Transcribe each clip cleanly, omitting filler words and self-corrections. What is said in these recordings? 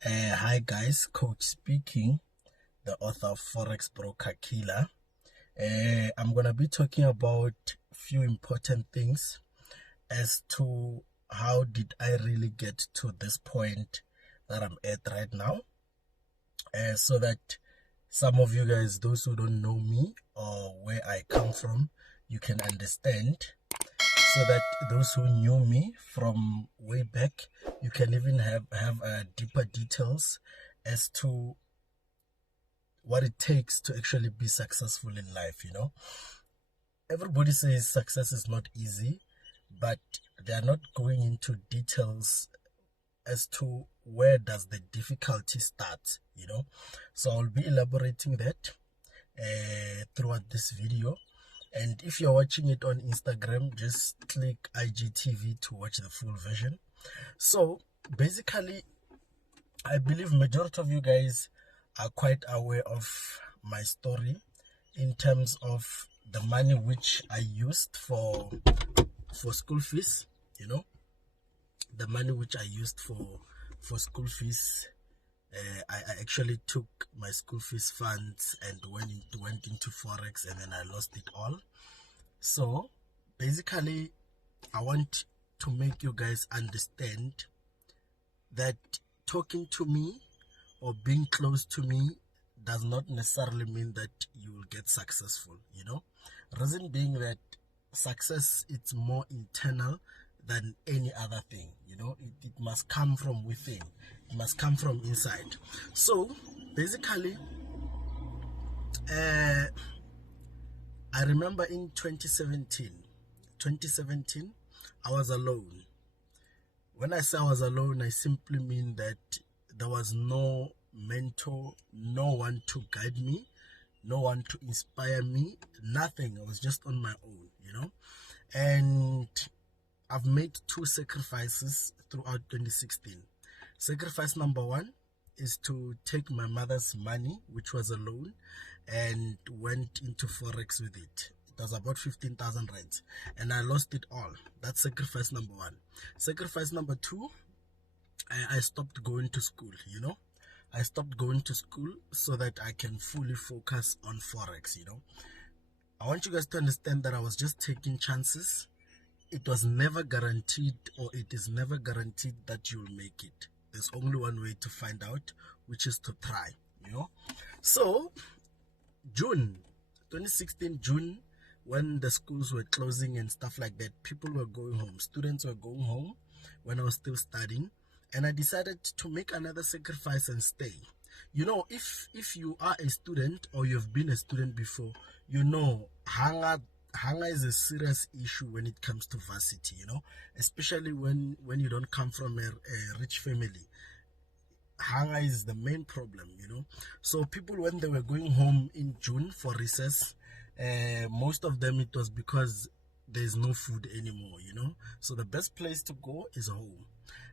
Hi guys, coach speaking, the author of Forex Broker Killer. I'm gonna be talking about few important things as to how did I really get to this point that I'm at right now, so that some of you guys, those who don't know me or where I come from, you can understand, so that those who knew me from way back, you can even have deeper details as to what it takes to actually be successful in life. Everybody says success is not easy, but they are not going into details as to where does the difficulty start. So I'll be elaborating that throughout this video. And if you're watching it on Instagram, just click IGTV to watch the full version. So basically, I believe majority of you guys are quite aware of my story in terms of the money which I used for school fees. The money which I used for school fees. I actually took my school fees funds and went into Forex, and then I lost it all. So basically, I want to make you guys understand that talking to me or being close to me does not necessarily mean that you will get successful. Reason being that success, it's more internal than any other thing. It must come from within, it must come from inside. So basically, I remember in 2017 I was alone. When I say I was alone, I simply mean that there was no mentor, no one to guide me, no one to inspire me, nothing. I was just on my own. And I've made two sacrifices throughout 2016. Sacrifice number one is to take my mother's money, which was a loan, and went into Forex with it. It was about 15,000 rands, and I lost it all. That's sacrifice number one. Sacrifice number two, I stopped going to school. I stopped going to school so that I can fully focus on Forex. I want you guys to understand that I was just taking chances. It was never guaranteed, or it is never guaranteed that you'll make it. There's only one way to find out, which is to try. So June 2016, June, when the schools were closing and stuff like that, people were going home, students were going home when I was still studying, and I decided to make another sacrifice and stay. If you are a student or you've been a student before, hunger is a serious issue when it comes to varsity, especially when you don't come from a rich family. Hunger is the main problem. So people, when they were going home in June for recess, most of them, it was because there's no food anymore. So the best place to go is home.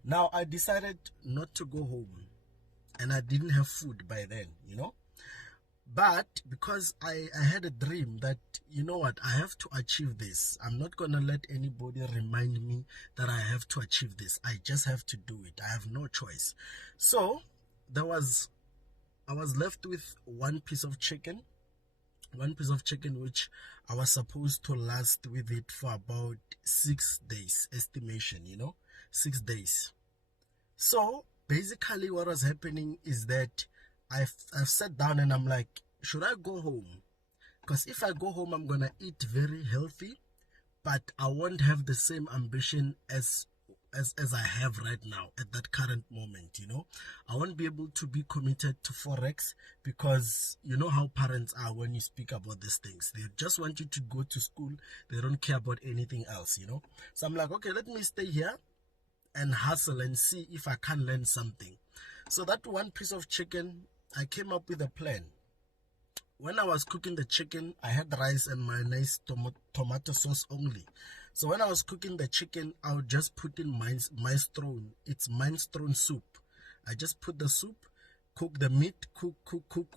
Now I decided not to go home, and I didn't have food by then. But because I had a dream that, I have to achieve this. I'm not going to let anybody remind me that I have to achieve this. I just have to do it. I have no choice. So I was left with one piece of chicken, which I was supposed to last with it for about 6 days, estimation, 6 days. So basically what was happening is that I've sat down and I'm like, should I go home? Because if I go home, I'm going to eat very healthy, but I won't have the same ambition as I have right now at that current moment. I won't be able to be committed to Forex, because you know how parents are when you speak about these things. They just want you to go to school. They don't care about anything else. So I'm like, okay, let me stay here and hustle and see if I can learn something. So that one piece of chicken, I came up with a plan. When I was cooking the chicken, I had rice and mayonnaise, tomato sauce only. So when I was cooking the chicken, I would just put in minestrone. It's minestrone soup. I just put the soup, cook the meat, cook.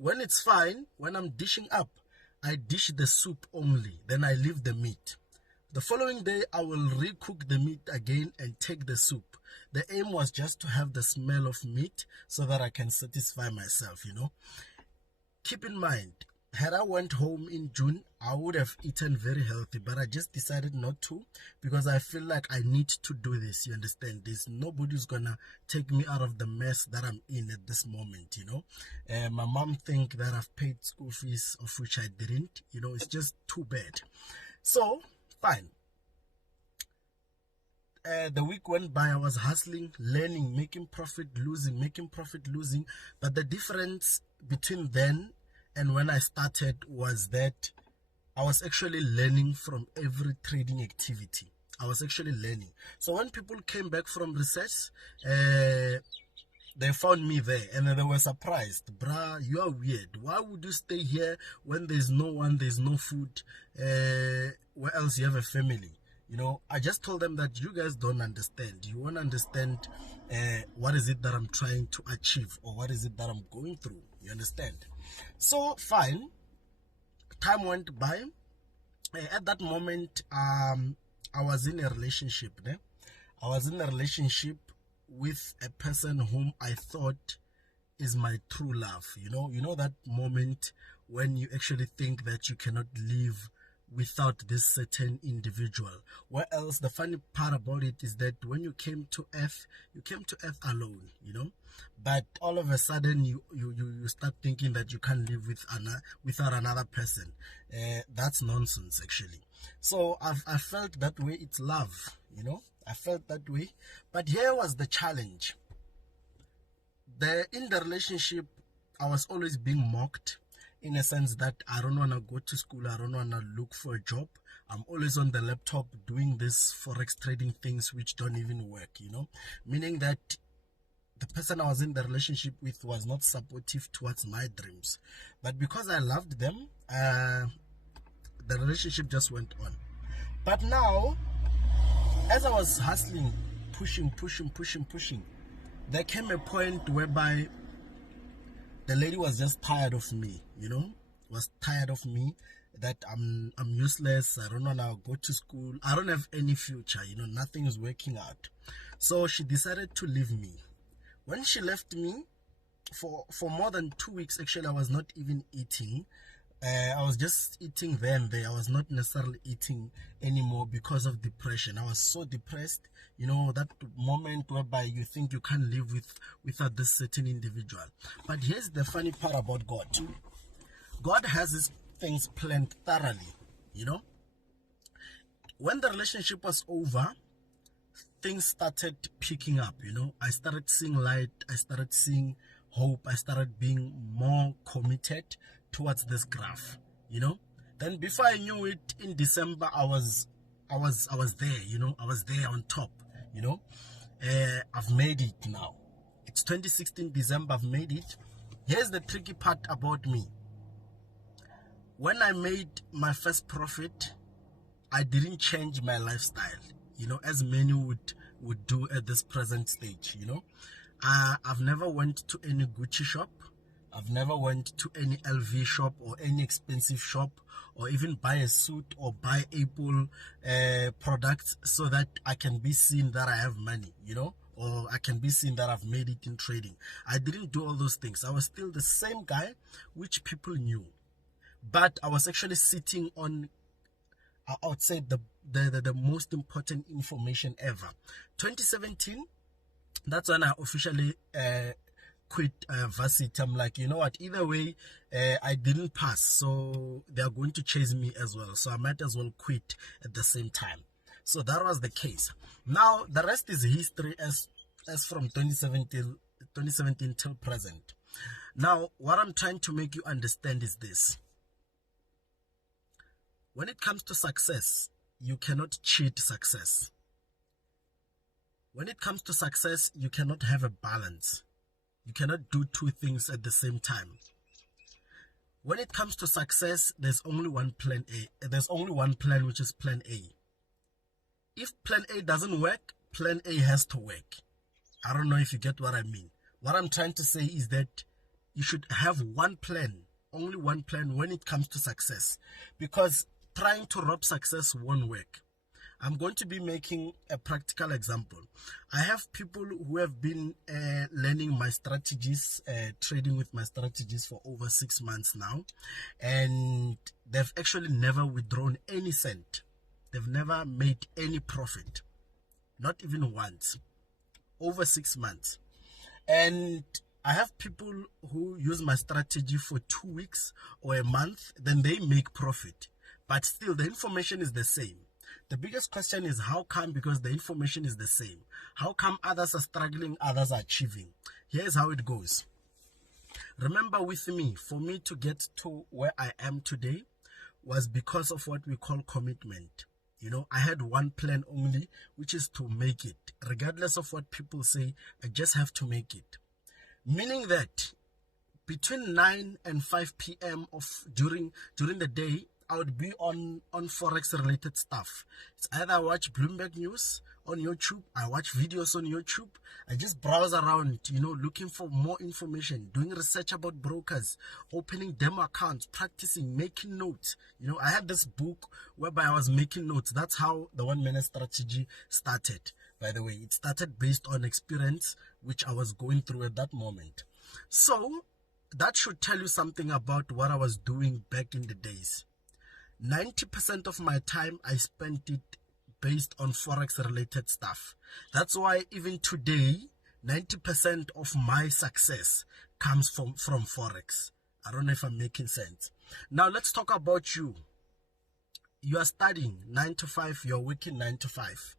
When it's fine, when I'm dishing up, I dish the soup only. Then I leave the meat. The following day, I will recook the meat again and take the soup. the aim was just to have the smell of meat so that I can satisfy myself, you know. Keep in mind, had I went home in June, I would have eaten very healthy, but I just decided not to because I feel like I need to do this. You understand? There's nobody who's gonna take me out of the mess that I'm in at this moment, you know. My mom think that I've paid school fees, of which I didn't. You know, it's just too bad. So, fine. The week went by, I was hustling, learning, making profit, losing, making profit, losing. But the difference between then and when I started was that I was actually learning from every trading activity. I was actually learning. So when people came back from research, they found me there and they were surprised. Bruh, you are weird. Why would you stay here when there's no one, there's no food? Where else you have a family? You know, I just told them that you guys don't understand. You won't understand what is it that I'm trying to achieve or what is it that I'm going through. You understand? So, fine. Time went by. At that moment, I was in a relationship. I was in a relationship with a person whom I thought is my true love. You know that moment when you actually think that you cannot live without this certain individual. Where else, the funny part about it is that when you came to Earth alone, you know. But all of a sudden, you start thinking that you can't live without another person. That's nonsense, actually. So I felt that way. It's love, you know. I felt that way. But here was the challenge. In the relationship, I was always being mocked, in a sense that I don't want to go to school, I don't want to look for a job. I'm always on the laptop doing this Forex trading things which don't even work, you know. Meaning that the person I was in the relationship with was not supportive towards my dreams. But because I loved them, the relationship just went on. But now, as I was hustling, pushing, there came a point whereby the lady was just tired of me, you know, was tired of me, that I'm useless, I don't want to go to school, I don't have any future, you know, nothing is working out. So she decided to leave me. When she left me, for more than 2 weeks, actually, I was not even eating. I was just eating there and there. I was not necessarily eating anymore because of depression. I was so depressed, you know, that moment whereby you think you can't live without this certain individual. But here's the funny part about God. God has his things planned thoroughly, you know. When the relationship was over, things started picking up, you know. I started seeing light, I started seeing hope, I started being more committed towards this graph, you know. Then before I knew it, in December, I was there, you know. I was there on top, you know. I've made it now. It's 2016 December, I've made it. Here's the tricky part about me. When I made my first profit, I didn't change my lifestyle, you know, as many would do at this present stage, you know. I've never went to any Gucci shop. I've never went to any LV shop or any expensive shop, or even buy a suit or buy Apple products so that I can be seen that I have money, you know, or I can be seen that I've made it in trading. I didn't do all those things. I was still the same guy which people knew. But I was actually sitting on, I would say, the most important information ever. 2017, that's when I officially quit varsity. I'm like, you know what, either way, I didn't pass, so they are going to chase me as well, so I might as well quit at the same time. So that was the case. Now the rest is history, as from 2017 till present. Now what I'm trying to make you understand is this: when it comes to success, you cannot cheat success. When it comes to success, you cannot have a balance. You cannot do two things at the same time. When it comes to success, there's only one plan A. There's only one plan, which is plan A. If plan A doesn't work, plan A has to work. I don't know if you get what I mean. What I'm trying to say is that you should have one plan, only one plan when it comes to success. Because trying to rob success won't work. I'm going to be making a practical example. I have people who have been learning my strategies, trading with my strategies for over 6 months now, and they've actually never withdrawn any cent. They've never made any profit, not even once, over 6 months. And I have people who use my strategy for 2 weeks or a month, then they make profit, but still the information is the same. The biggest question is how come? Because the information is the same. How come others are struggling, others are achieving? Here's how it goes. Remember with me, for me to get to where I am today was because of what we call commitment. You know, I had one plan only, which is to make it. Regardless of what people say, I just have to make it. Meaning that between 9 and 5 p.m. of during the day, I would be on Forex related stuff. It's either I watch Bloomberg News on YouTube, I watch videos on YouTube, I just browse around, you know, looking for more information, doing research about brokers, opening demo accounts, practicing, making notes. You know, I had this book whereby I was making notes. That's how the 1 minute strategy started. By the way, it started based on experience which I was going through at that moment. So that should tell you something about what I was doing back in the days. 90% of my time I spent it based on Forex related stuff. That's why even today, 90% of my success comes from Forex. I don't know if I'm making sense. Now let's talk about you. You are studying 9 to 5, you're working 9 to 5.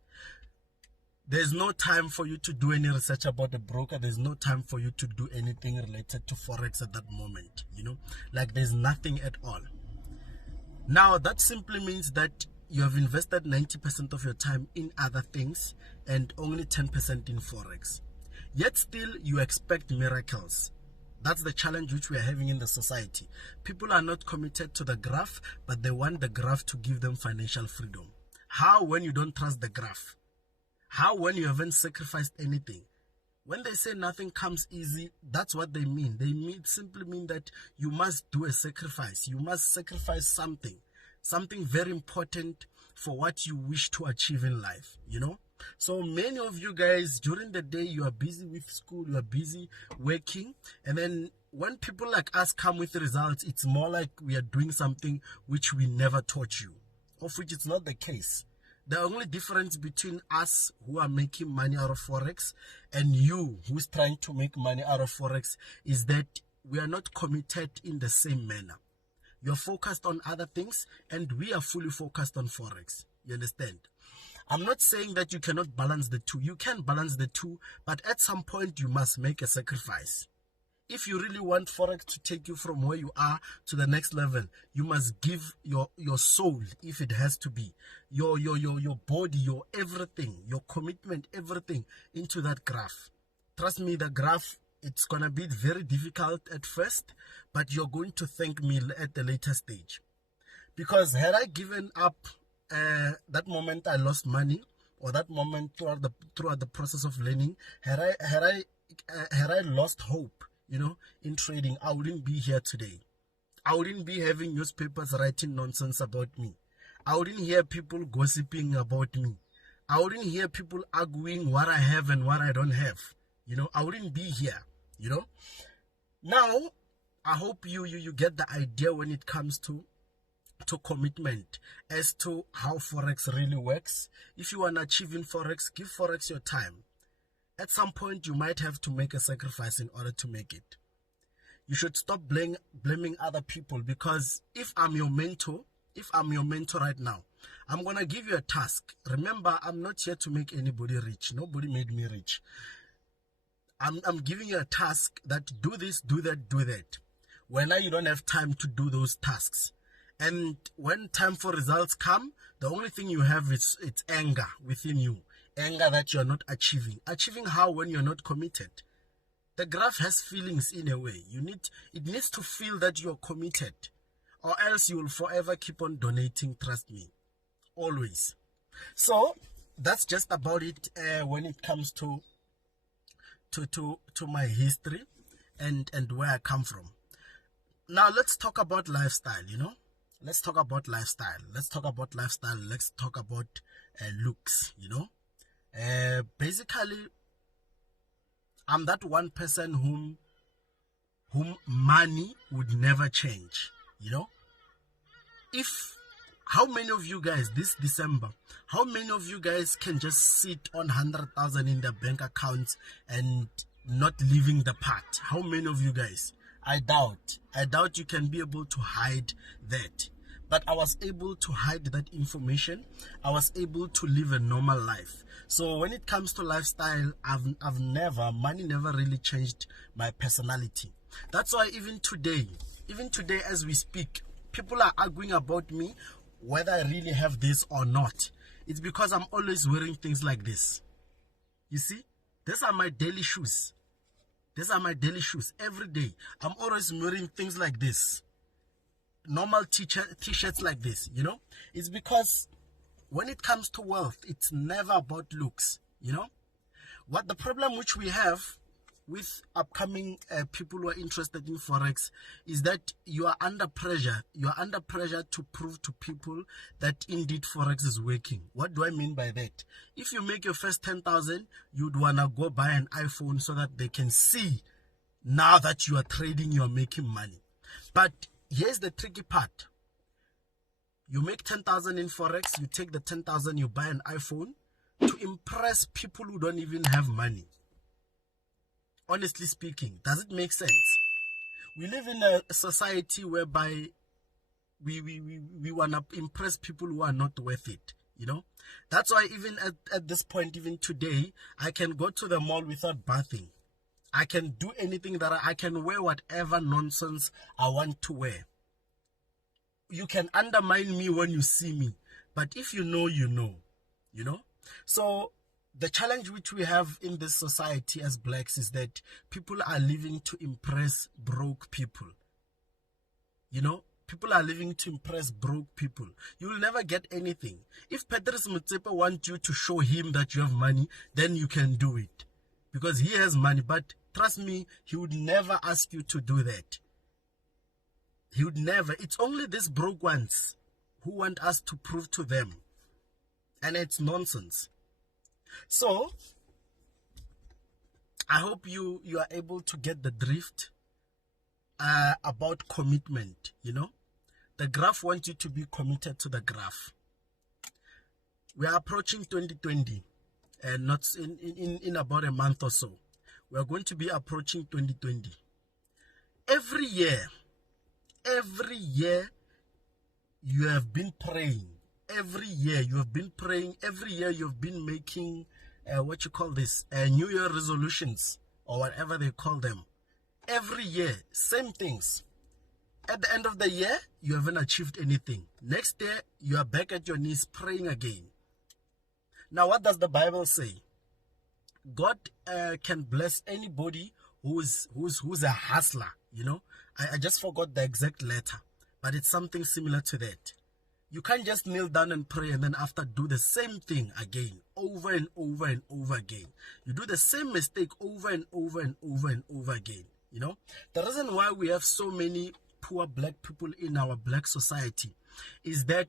There's no time for you to do any research about a broker. There's no time for you to do anything related to Forex at that moment. You know, like there's nothing at all. Now, that simply means that you have invested 90% of your time in other things and only 10% in Forex. Yet still, you expect miracles. That's the challenge which we are having in the society. People are not committed to the graph, but they want the graph to give them financial freedom. How when you don't trust the graph? How when you haven't sacrificed anything? When they say nothing comes easy, that's what they mean. They simply mean that you must do a sacrifice. You must sacrifice something very important for what you wish to achieve in life, you know? So many of you guys, during the day, you are busy with school, you are busy working. And then when people like us come with results, it's more like we are doing something which we never taught you, of which it's not the case. The only difference between us who are making money out of Forex and you who's trying to make money out of Forex is that we are not committed in the same manner. You're focused on other things and we are fully focused on Forex. You understand? I'm not saying that you cannot balance the two. You can balance the two, but at some point you must make a sacrifice. If you really want Forex to take you from where you are to the next level, you must give your soul, if it has to be, your body, your everything, your commitment, everything into that graph. Trust me, the graph, it's going to be very difficult at first, but you're going to thank me at the later stage. Because had I given up that moment I lost money, or that moment throughout the process of learning, had I lost hope, you know, in trading, I wouldn't be here today. I wouldn't be having newspapers writing nonsense about me. I wouldn't hear people gossiping about me. I wouldn't hear people arguing what I have and what I don't have. You know, I wouldn't be here, you know. Now, I hope you get the idea when it comes to commitment as to how Forex really works. If you want to achieve in Forex, give Forex your time. At some point, you might have to make a sacrifice in order to make it. You should stop blaming other people, because if I'm your mentor right now, I'm going to give you a task. Remember, I'm not here to make anybody rich. Nobody made me rich. I'm giving you a task that do this, do that, do that. When now you don't have time to do those tasks. And when time for results come, the only thing you have is it's anger within you. Anger that you're not achieving. Achieving how when you're not committed? The graph has feelings in a way. It needs to feel that you're committed, or else you will forever keep on donating, trust me. Always. So that's just about it when it comes to my history and where I come from. Now let's talk about lifestyle, you know. let's talk about lifestyle. Let's talk about lifestyle. Let's talk about looks, you know. Basically, I'm that one person whom money would never change, you know. How many of you guys this December, how many of you guys can just sit on 100,000 in their bank accounts and not leaving the part? How many of you guys? I doubt you can be able to hide that. But I was able to hide that information. I was able to live a normal life. So when it comes to lifestyle, money never really changed my personality. That's why even today as we speak, people are arguing about me, whether I really have this or not. It's because I'm always wearing things like this. You see, these are my daily shoes. These are my daily shoes every day. I'm always wearing things like this. Normal t-shirts like this, you know. It's because when it comes to wealth, it's never about looks, you know. What the problem which we have with upcoming people who are interested in Forex is that you are under pressure. You are under pressure to prove to people that indeed Forex is working. What do I mean by that? If you make your first 10,000, you'd want to go buy an iPhone so that they can see now that you are trading, you are making money. But here's the tricky part. You make 10,000 in Forex, you take the 10,000, you buy an iPhone to impress people who don't even have money. Honestly speaking, does it make sense? We live in a society whereby we want to impress people who are not worth it, you know. That's why even at this point, even today, I can go to the mall without bathing. I can do anything that I can wear whatever nonsense I want to wear. You can undermine me when you see me, but if you know, you know, you know. So the challenge which we have in this society as blacks is that people are living to impress broke people. You know, people are living to impress broke people. You will never get anything. If Patrice Motsepe wants you to show him that you have money, then you can do it. Because he has money, but trust me, he would never ask you to do that. He would never. It's only these broke ones who want us to prove to them. And it's nonsense. So, I hope you are able to get the drift about commitment, you know. The graph wants you to be committed to the graph. We are approaching 2020, and not in about a month or so. We are going to be approaching 2020. Every year you have been praying. Every year you have been praying. Every year you've been making New Year resolutions or whatever they call them. Every year, same things. At the end of the year, you haven't achieved anything. Next year, you are back at your knees praying again. Now, what does the Bible say? God can bless anybody who's a hustler. You know, I just forgot the exact letter, but it's something similar to that. You can't just kneel down and pray and then after do the same thing again, over and over and over again. You do the same mistake over and over and over and over again. You know, the reason why we have so many poor black people in our black society is that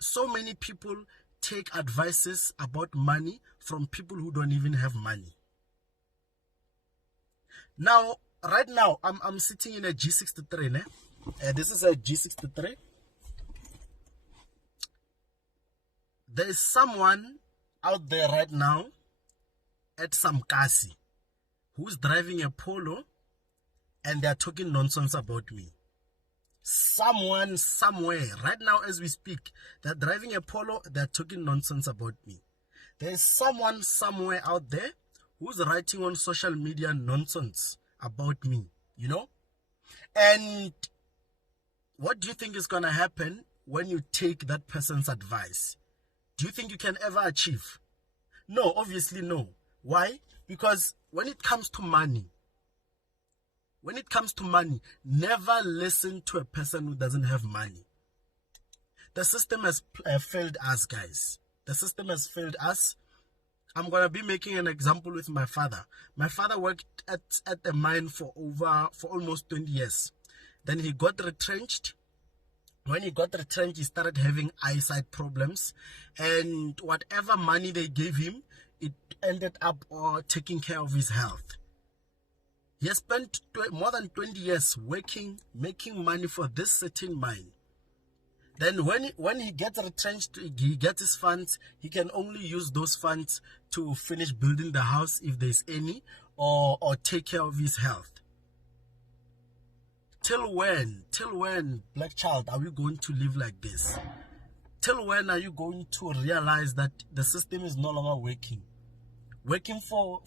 so many people take advices about money from people who don't even have money. Now, right now, I'm sitting in a G63. Ne? This is a G63. There is someone out there right now at Samkasi who's driving a Polo and they're talking nonsense about me. Someone somewhere right now as we speak, they're driving a Polo, they're talking nonsense about me. There's someone somewhere out there who's writing on social media nonsense about me, you know. And what do you think is going to happen when you take that person's advice? Do you think you can ever achieve? No, obviously no. Why? Because when it comes to money, never listen to a person who doesn't have money. The system has failed us, guys. The system has failed us. I'm going to be making an example with my father. My father worked at a mine for almost 20 years. Then he got retrenched. When he got retrenched, he started having eyesight problems, and whatever money they gave him, it ended up taking care of his health. He has spent more than 20 years working, making money for this certain mine. Then when he gets retrenched, he gets his funds, he can only use those funds to finish building the house if there's any, or take care of his health. Till when, black child, are we going to live like this? Till when are you going to realize that the system is no longer working? Working for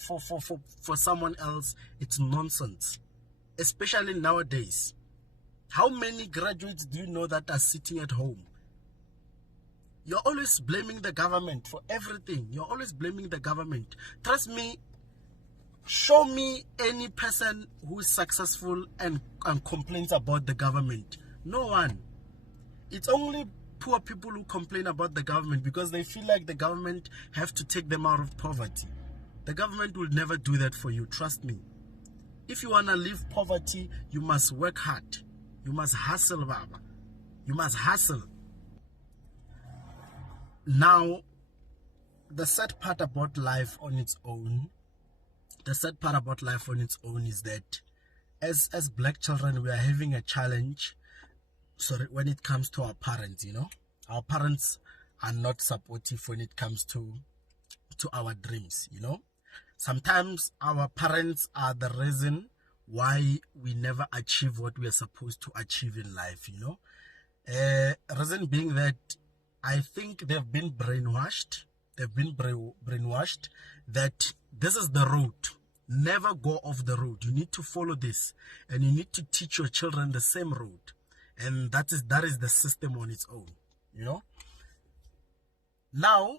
someone else, it's nonsense. Especially nowadays. How many graduates do you know that are sitting at home? You're always blaming the government for everything. You're always blaming the government. Trust me, show me any person who is successful and complains about the government. No one. It's only poor people who complain about the government because they feel like the government have to take them out of poverty. The government will never do that for you, trust me. If you want to leave poverty, you must work hard. You must hustle, Baba. You must hustle. Now, the sad part about life on its own, is that as black children, we are having a challenge. Sorry, when it comes to our parents, our parents are not supportive when it comes to our dreams. Sometimes our parents are the reason why we never achieve what we are supposed to achieve in life. Reason being that I think they've been brainwashed. That this is the road. Never go off the road. You need to follow this, and you need to teach your children the same road. And that is the system on its own. Now,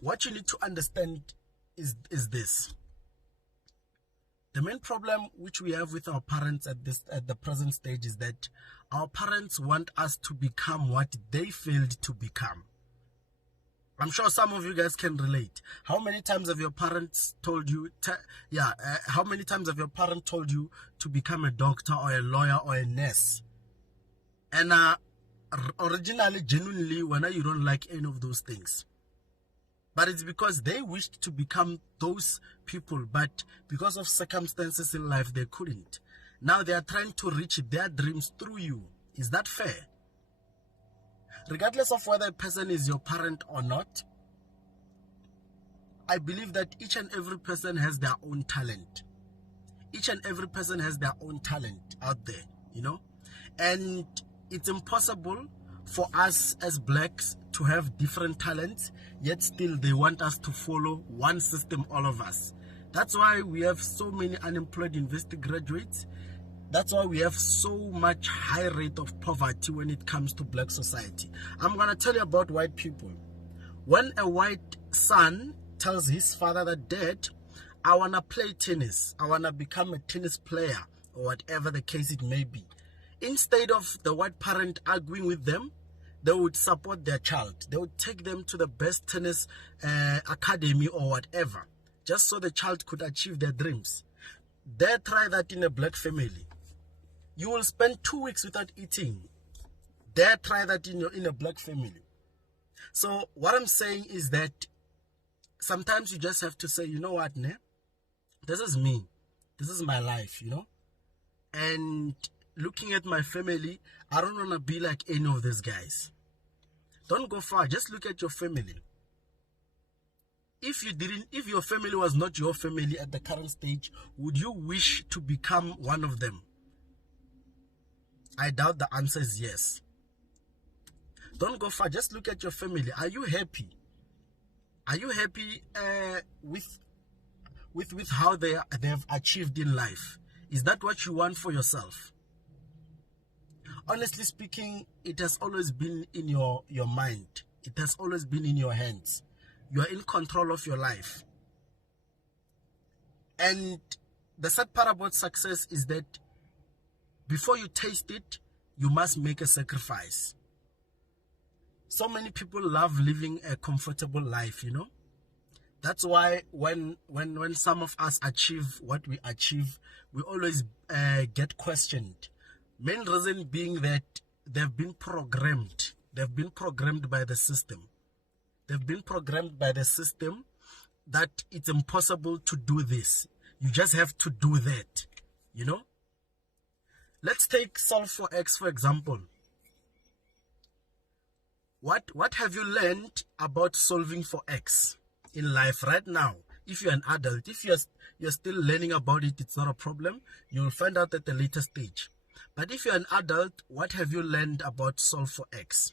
what you need to understand is this. The main problem which we have with our parents at the present stage is that our parents want us to become what they failed to become. I'm sure some of you guys can relate. How many times have your parents told you, how many times have your parent told you to become a doctor or a lawyer or a nurse? And originally, genuinely, you don't like any of those things. But it's because they wished to become those people, but because of circumstances in life, they couldn't. Now they are trying to reach their dreams through you. Is that fair? Regardless of whether a person is your parent or not, I believe that each and every person has their own talent. Each and every person has their own talent out there, And it's impossible for us as blacks to have different talents, yet still they want us to follow one system, all of us. That's why we have so many unemployed university graduates. That's why we have so much high rate of poverty when it comes to black society. I'm going to tell you about white people. When a white son tells his father that, Dad, I want to play tennis, I want to become a tennis player, or whatever the case it may be, instead of the white parent arguing with them, they would support their child. They would take them to the best tennis academy or whatever, just so the child could achieve their dreams. They try that in a black family. You will spend 2 weeks without eating. They try that in a black family. So what I'm saying is that sometimes you just have to say, you know what, ne? This is me. This is my life, And looking at my family, I don't want to be like any of these guys. Don't go far. Just look at your family. If your family was not your family at the current stage, would you wish to become one of them? I doubt the answer is yes. Don't go far. Just look at your family. Are you happy? Are you happy with how they have achieved in life? Is that what you want for yourself? Honestly speaking, it has always been in your mind. It has always been in your hands. You are in control of your life. And the sad part about success is that before you taste it, you must make a sacrifice. So many people love living a comfortable life, That's why when some of us achieve what we achieve, we always get questioned. Main reason being that they've been programmed. They've been programmed by the system. They've been programmed by the system that it's impossible to do this. You just have to do that, you know? Let's take solve for X, for example. What have you learned about solving for X in life right now? If you're an adult, if you're still learning about it, it's not a problem. You'll find out at a later stage. But if you're an adult, what have you learned about solve for X?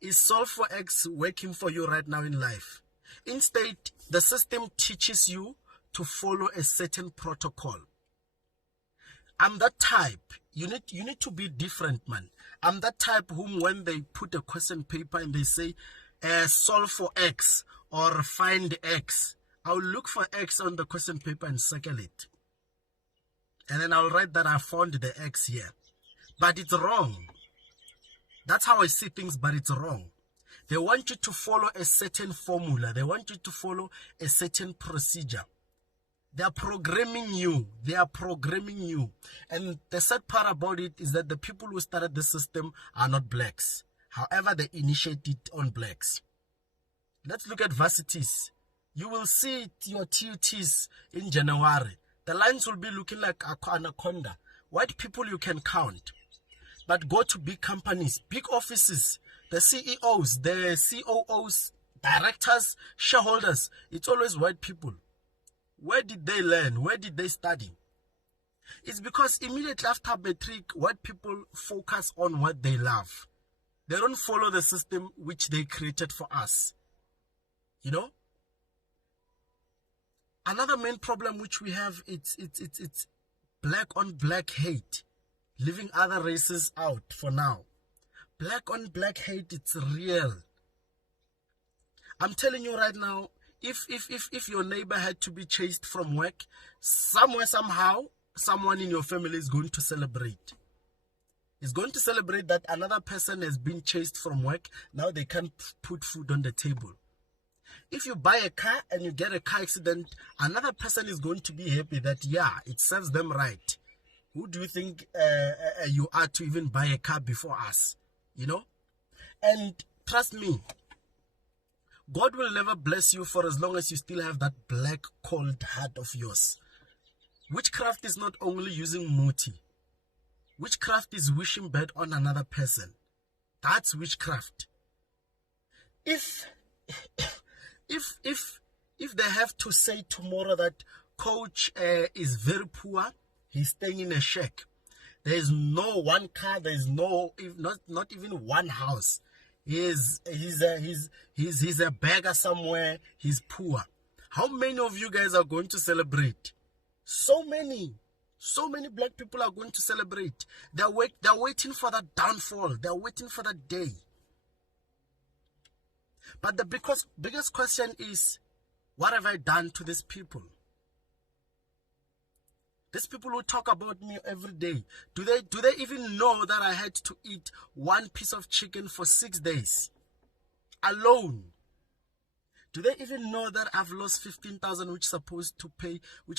Is solve for X working for you right now in life? Instead, the system teaches you to follow a certain protocol. I'm that type. You need to be different, man. I'm that type whom when they put a question paper and they say, solve for X or find X, I'll look for X on the question paper and circle it. And then I'll write that I found the X here. But it's wrong. That's how I see things, but it's wrong. They want you to follow a certain formula. They want you to follow a certain procedure. They are programming you. They are programming you. And the sad part about it is that the people who started the system are not blacks. However, they initiated on blacks. Let's look at varsities. You will see your TUTs in January. The lines will be looking like anaconda. White people you can count. But go to big companies, big offices, the CEOs, the COOs, directors, shareholders. It's always white people. Where did they learn? Where did they study? It's because immediately after matric, white people focus on what they love. They don't follow the system which they created for us. You know? Another main problem which we have, it's black on black hate. Leaving other races out for now. Black on black hate, it's real. I'm telling you right now, if your neighbor had to be chased from work, somewhere, somehow, someone in your family is going to celebrate. Is going to celebrate that another person has been chased from work. Now they can't put food on the table. If you buy a car and you get a car accident, another person is going to be happy that, yeah, it serves them right. Who do you think you are to even buy a car before us? You know? And trust me, God will never bless you for as long as you still have that black, cold heart of yours. Witchcraft is not only using muti. Witchcraft is wishing bad on another person. That's witchcraft. If they have to say tomorrow that coach is very poor, he's staying in a shack, there is no one car, there is no, not even one house. He's a beggar somewhere, he's poor. How many of you guys are going to celebrate? So many black people are going to celebrate. They're waiting for that downfall. They're waiting for that day. But the biggest question is, what have I done to these people? These people who talk about me every day, do they even know that I had to eat one piece of chicken for 6 days alone? Do they even know that I've lost 15,000 which I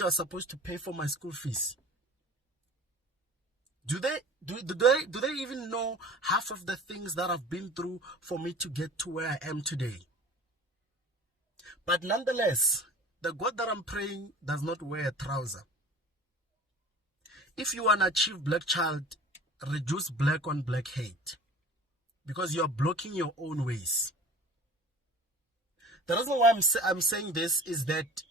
was supposed to pay for my school fees? Do they even know half of the things that I've been through for me to get to where I am today? But nonetheless, the God that I'm praying does not wear a trouser. If you want to achieve black child, reduce black on black hate, because you're blocking your own ways. The reason why I'm saying this is that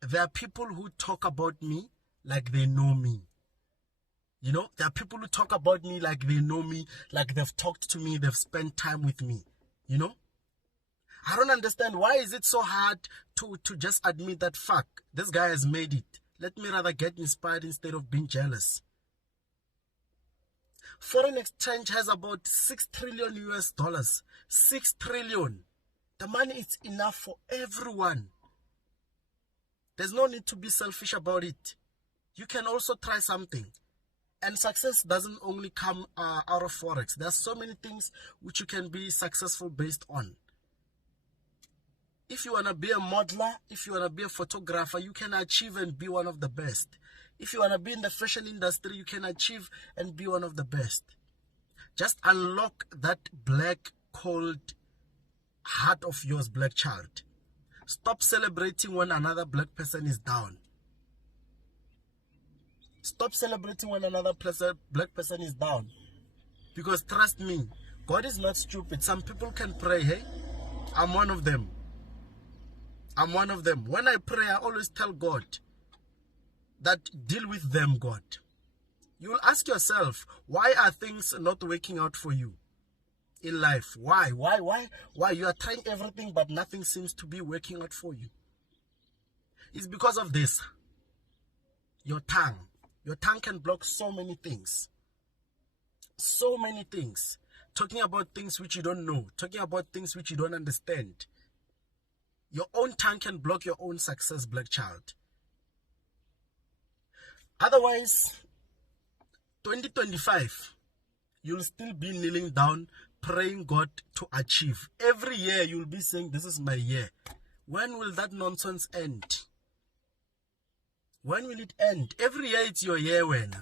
there are people who talk about me like they know me. You know, there are people who talk about me like they know me, like they've talked to me, they've spent time with me. You know, I don't understand, why is it so hard to just admit that, fuck, this guy has made it. Let me rather get inspired instead of being jealous. Foreign exchange has about 6 trillion US dollars. 6 trillion. The money is enough for everyone. There's no need to be selfish about it. You can also try something. And success doesn't only come out of Forex. There's so many things which you can be successful based on. If you want to be a modeler, if you want to be a photographer, you can achieve and be one of the best. If you want to be in the fashion industry, you can achieve and be one of the best. Just unlock that black, cold heart of yours, black child. Stop celebrating when another black person is down. Stop celebrating when another black person is down. Because trust me, God is not stupid. Some people can pray, hey? I'm one of them. I'm one of them. When I pray, I always tell God that deal with them, God. You will ask yourself, why are things not working out for you in life? Why? You are trying everything, but nothing seems to be working out for you. It's because of this. Your tongue. Your tongue can block so many things. So many things. Talking about things which you don't know. Talking about things which you don't understand. Your own tongue can block your own success, black child. Otherwise, 2025, you'll still be kneeling down, praying God to achieve. Every year, you'll be saying, this is my year. When will that nonsense end? When will it end? Every year, it's your year, when?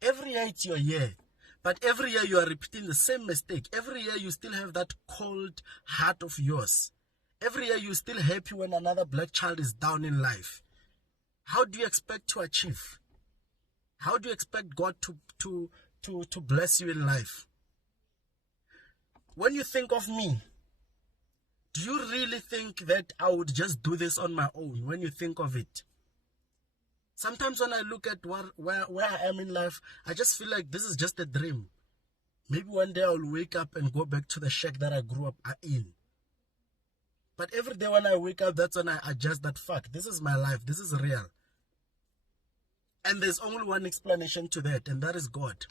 Every year, it's your year. But every year, you are repeating the same mistake. Every year, you still have that cold heart of yours. Every year, you're still happy when another black child is down in life. How do you expect to achieve? How do you expect God to bless you in life? When you think of me, do you really think that I would just do this on my own when you think of it? Sometimes when I look at where I am in life, I just feel like this is just a dream. Maybe one day I'll wake up and go back to the shack that I grew up in. But every day when I wake up, that's when I adjust that fact. This is my life. This is real. And there's only one explanation to that, and that is God.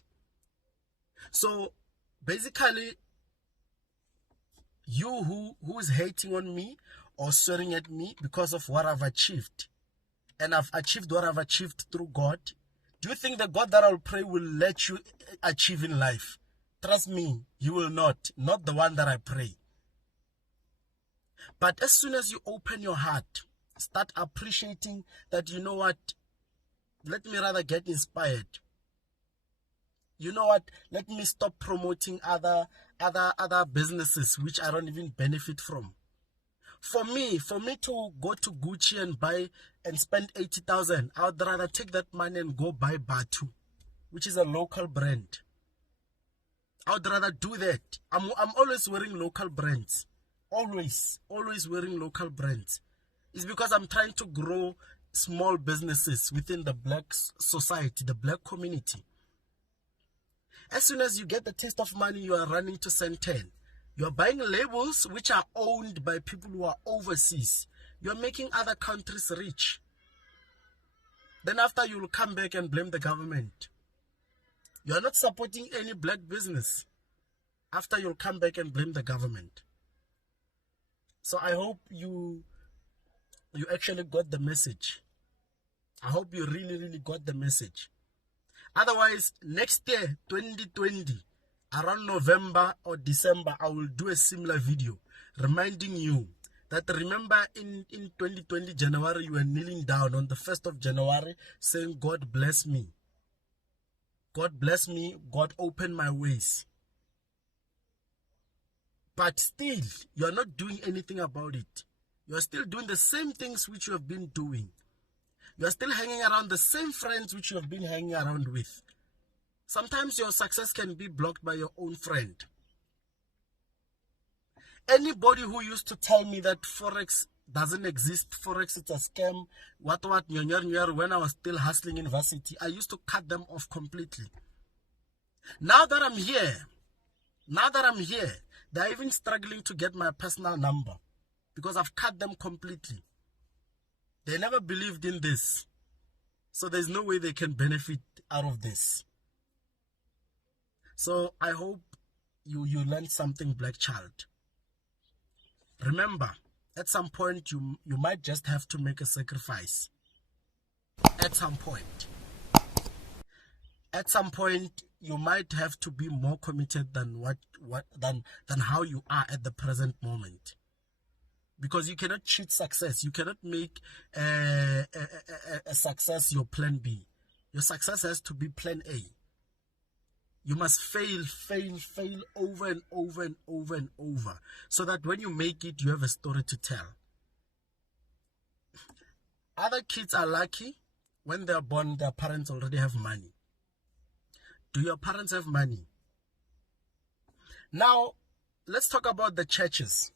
So, basically, you who is hating on me or swearing at me because of what I've achieved, and I've achieved what I've achieved through God, do you think the God that I'll pray will let you achieve in life? Trust me, you will not. Not the one that I pray. But as soon as you open your heart, start appreciating that, you know what, let me rather get inspired. You know what, let me stop promoting other businesses which I don't even benefit from. For me to go to Gucci and buy and spend 80,000, I would rather take that money and go buy Batu, which is a local brand. I would rather do that. I'm always wearing local brands. Always wearing local brands. It's because I'm trying to grow small businesses within the black society, the black community. As soon as you get the taste of money, you are running to Centen. You are buying labels which are owned by people who are overseas. You are making other countries rich. Then after, you will come back and blame the government. You are not supporting any black business. After, you'll come back and blame the government. So I hope you actually got the message. I hope you really got the message. Otherwise, next year, 2020, around November or December, I will do a similar video reminding you that, remember, in 2020 January, you were kneeling down on the 1st of January saying, God bless me. God bless me. God open my ways. But still, you are not doing anything about it. You are still doing the same things which you have been doing. You are still hanging around the same friends which you have been hanging around with. Sometimes your success can be blocked by your own friend. Anybody who used to tell me that Forex doesn't exist, Forex is a scam, what, when I was still hustling in varsity, I used to cut them off completely. Now that I'm here, they're even struggling to get my personal number because I've cut them completely. They never believed in this. So there's no way they can benefit out of this. So I hope you learned something, black child. Remember, at some point you might just have to make a sacrifice. At some point. At some point you might have to be more committed than than how you are at the present moment. Because you cannot cheat success. You cannot make a success your plan B. Your success has to be plan A. You must fail over and over and over and over, so that when you make it, you have a story to tell. Other kids are lucky. When they're born, their parents already have money. Do your parents have money? Now, let's talk about the churches.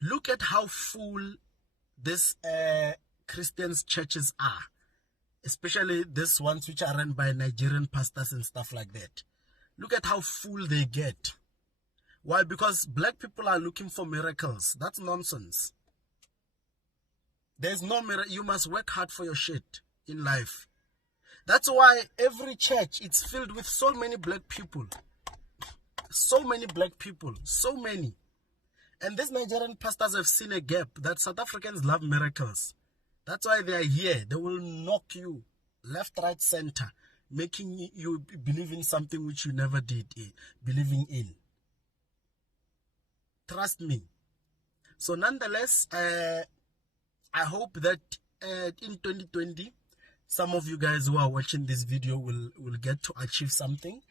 Look at how full these Christian churches are. Especially these ones which are run by Nigerian pastors and stuff like that. Look at how full they get. Why? Because black people are looking for miracles. That's nonsense. There's no miracle. You must work hard for your shit in life. That's why every church, it's filled with so many black people. So many black people. So many. And these Nigerian pastors have seen a gap that South Africans love miracles. That's why they are here. They will knock you left, right, center, making you believe in something which you never did believing in. Trust me. So nonetheless, I hope that in 2020, some of you guys who are watching this video will get to achieve something.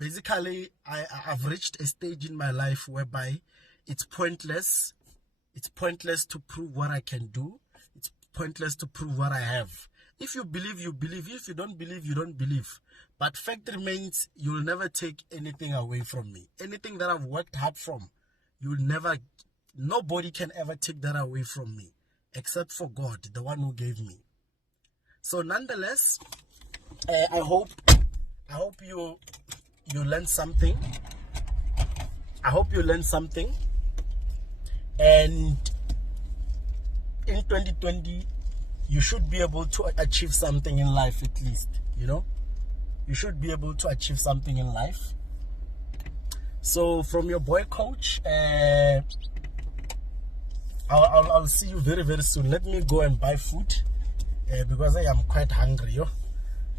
Basically, I've reached a stage in my life whereby it's pointless. It's pointless to prove what I can do. It's pointless to prove what I have. If you believe, you believe. If you don't believe, you don't believe. But fact remains, you'll never take anything away from me. Anything that I've worked hard from, nobody can ever take that away from me, except for God, the one who gave me. So nonetheless, I hope you learned something. I hope you learned something. And in 2020, you should be able to achieve something in life at least, you know. You should be able to achieve something in life. So from your boy coach, I'll see you very, very soon. Let me go and buy food because I am quite hungry. Yo.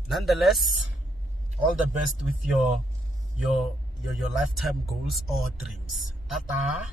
Nonetheless, all the best with your lifetime goals or dreams. Tata.